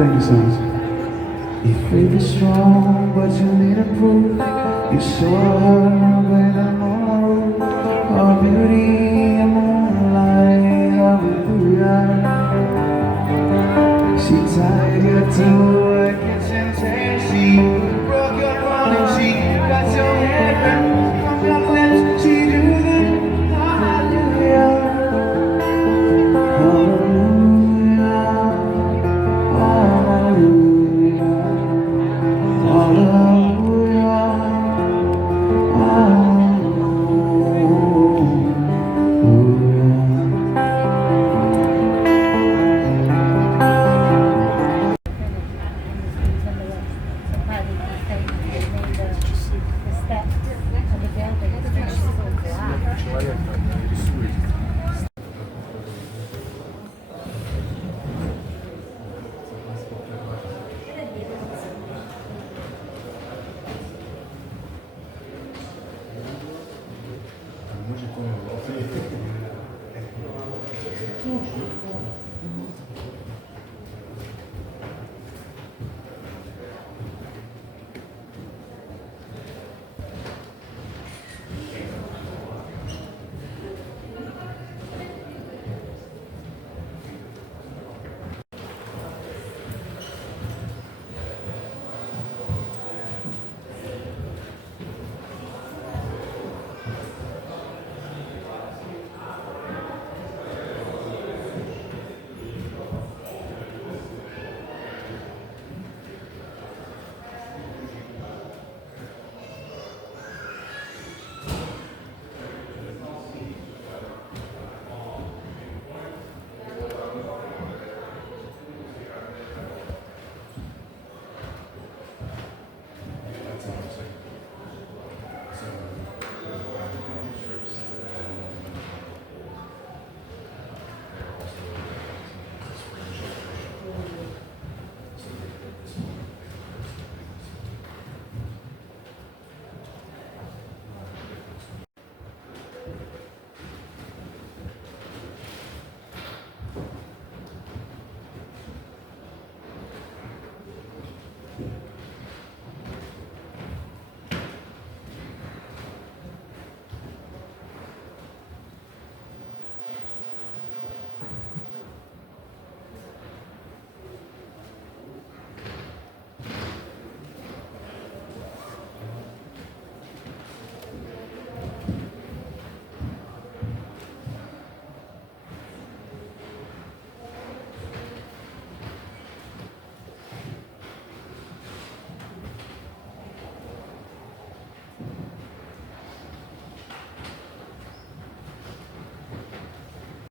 Thank you so much. You feel it strong, but you need a proof. You saw her with a moon, her beauty and moonlight, hallelujah. She tied you to a kitchen table, she broke your heart and she got your head wrapped from your lips. She do the hallelujah, hallelujah, hallelujah, hallelujah, hallelujah.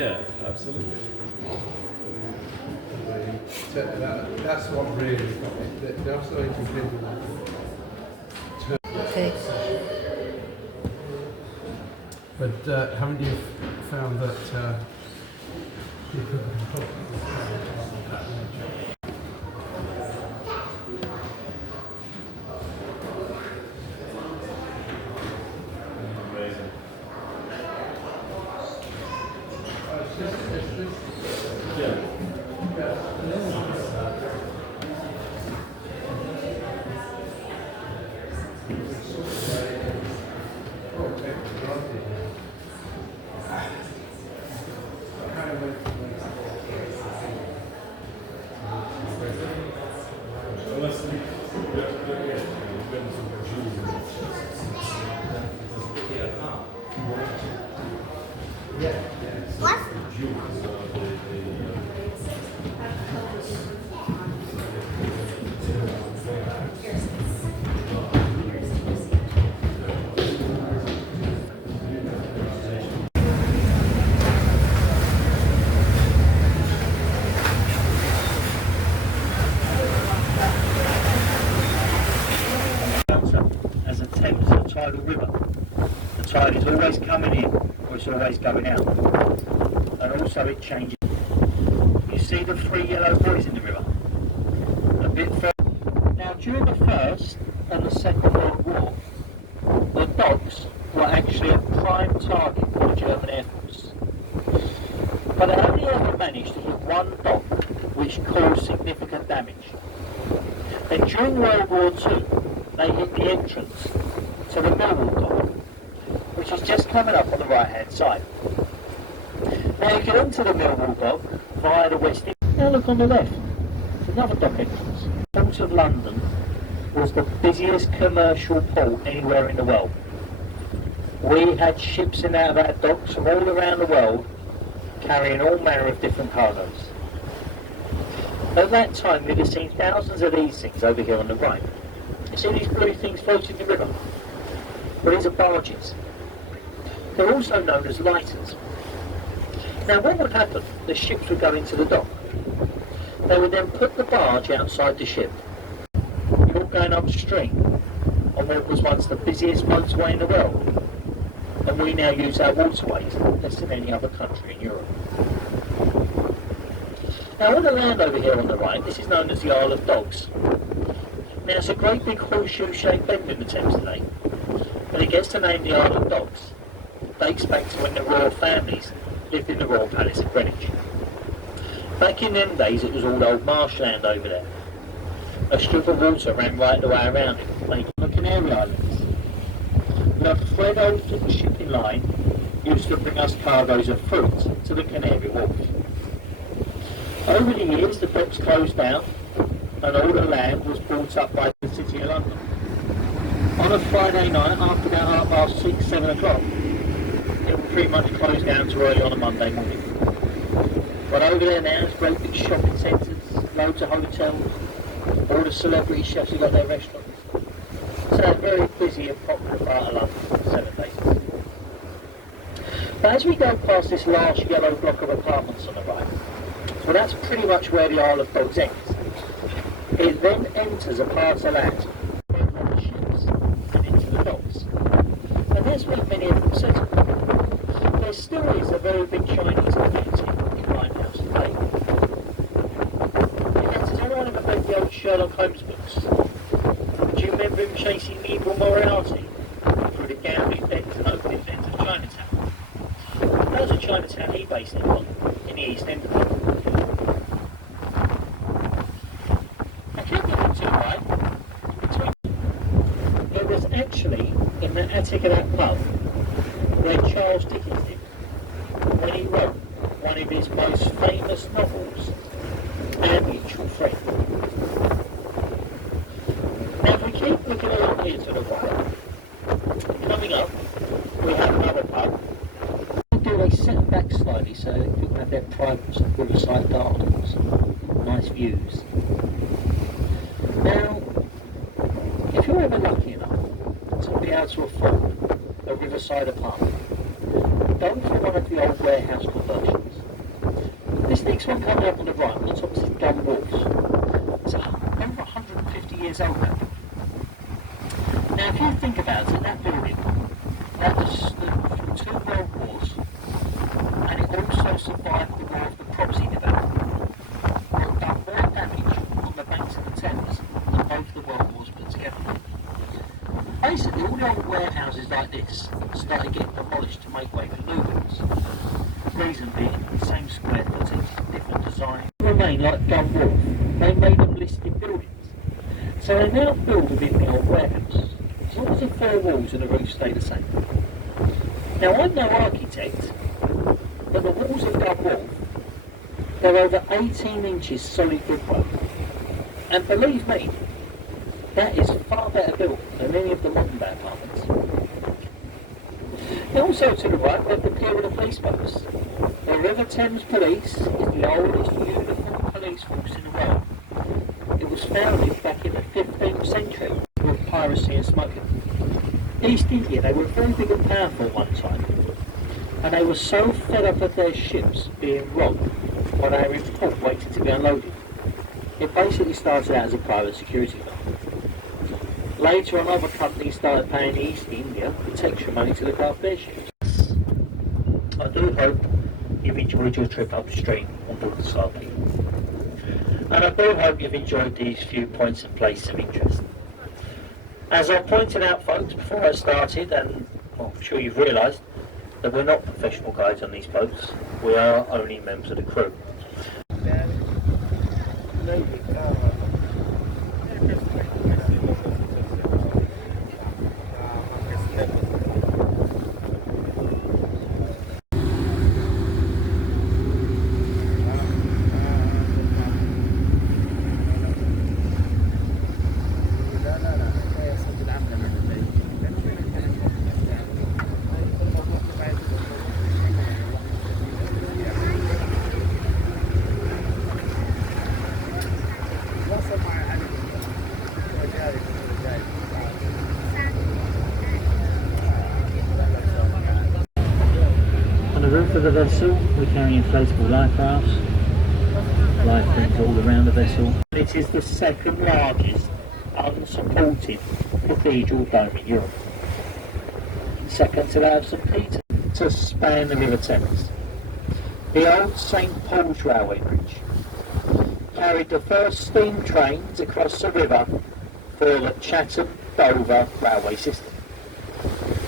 Yeah, absolutely. So that's what really got me. They're also completely Okay. But haven't you found that as a Thames, a tidal river. The tide is always coming in, or it's always going out. And also it changes. You see the three yellow buoys in the river? A bit further. Now during the First and the Second World War, the docks were actually a prime target for the German Air Force. But they only ever managed to hit one dock which caused significant damage. Then during World War II, they hit the entrance to the Millwall Dock, which is just coming up on the right hand side. Now you can enter the Millwall Dock via the West Indies. Now look on the left, there's another dock entrance. The Port of London was the busiest commercial port anywhere in the world. We had ships in and out of our docks from all around the world carrying all manner of different cargoes. At that time we'd have seen thousands of these things over here on the right. You see these blue things floating in the river? Well, these are barges. They're also known as lighters. Now what would happen? The ships would go into the dock. They would then put the barge outside the ship. You're going upstream on what was once the busiest motorway in the world. And we now use our waterways less than any other country in Europe. Now on the land over here on the right, this is known as the Isle of Dogs. Now it's a great big horseshoe-shaped bend in the Thames today, but it gets the name the Isle of Dogs. It dates back to when the royal families lived in the Royal Palace at Greenwich. Back in them days it was all old marshland over there. A strip of water ran right the way around it, making the Canary Islands. Now the Fred Oldfield shipping line used to bring us cargoes of fruit to the Canary Wharf. Over the years the docks closed down and all the land was bought up by the City of London. On a Friday night after about 6:30, 7 o'clock, it would pretty much close down to early on a Monday morning. But over there now there's great big shopping centres, loads of hotels, all the celebrity chefs have got their restaurants. So a very busy and popular part of London, 7 days. But as we go past this large yellow block of apartments on the right, well that's pretty much where the Isle of Dogs ends. It then enters a part of land on the ships and into the docks. And that's where many of them settle. There still is a very big Chinese community in Limehouse today. In fact, does anyone ever read the old Sherlock Holmes books? Do you remember him chasing evil Moriarty through the gambling dens and opening dens of Chinatown? That was a Chinatown he based it on, in the East End of London. Now keep looking to the right, it was actually in the attic of that pub where Charles Dickens lived when he wrote one of his most famous novels, Our Mutual Friend. Now if we keep looking along here to the right, coming up we have another pub. They set back slightly so that people have their private riverside gardens, nice views. Now, if you're ever lucky enough to be able to afford a riverside apartment, go for one of the old warehouse conversions. This next one coming up on the right, on the top is Gun Wharfs. It's over 150 years old now. Now if you think about it, that building, that was from 2 World Wars, and it also survived the war of the Propsy development. It done more damage on the banks of the Thames than both the World Wars put together. Basically, all the old warehouses like this started getting demolished to make way for new ones. Reason being, the same square footage, different design. They remain like Gun Wharf. They made them listed buildings. So they now build within the old warehouse, as long as the 4 walls and the roof stay the same. Now I'm no architect, but the walls of Gun Wharf, they're over 18 inches solid brickwork. And believe me, that is far better built than any of the modern day apartments. Now also to the right, we have the pier of the police boats. The River Thames Police is the oldest uniform police force in the world. It was founded back in the 15th century with piracy and smuggling. East India, they were very big and powerful at one time, and they were so fed up of their ships being robbed while they were in port waiting to be unloaded. It basically started out as a private security guard. Later on, other companies started paying East India protection money to look after their ships. I do hope you've enjoyed your trip upstream on board the Sarpy. And I do hope you've enjoyed these few points and places of interest. As I pointed out, folks, before I started, and well, I'm sure you've realised, that we're not professional guides on these boats. We are only members of the crew. On the roof of the vessel, we carry inflatable life rafts, life rings all around the vessel. It is the second largest unsupported cathedral dome in Europe. Second to that of St Peter, to span the River Thames. The old St Paul's Railway Bridge carried the first steam trains across the river for the Chatham-Dover railway system.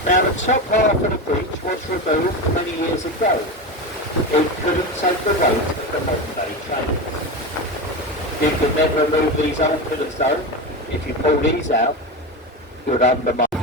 Now the top half of the bridge was removed many years ago. It couldn't take the weight of the modern day trains. You could never remove these old pillars though. If you pull these out, you would undermine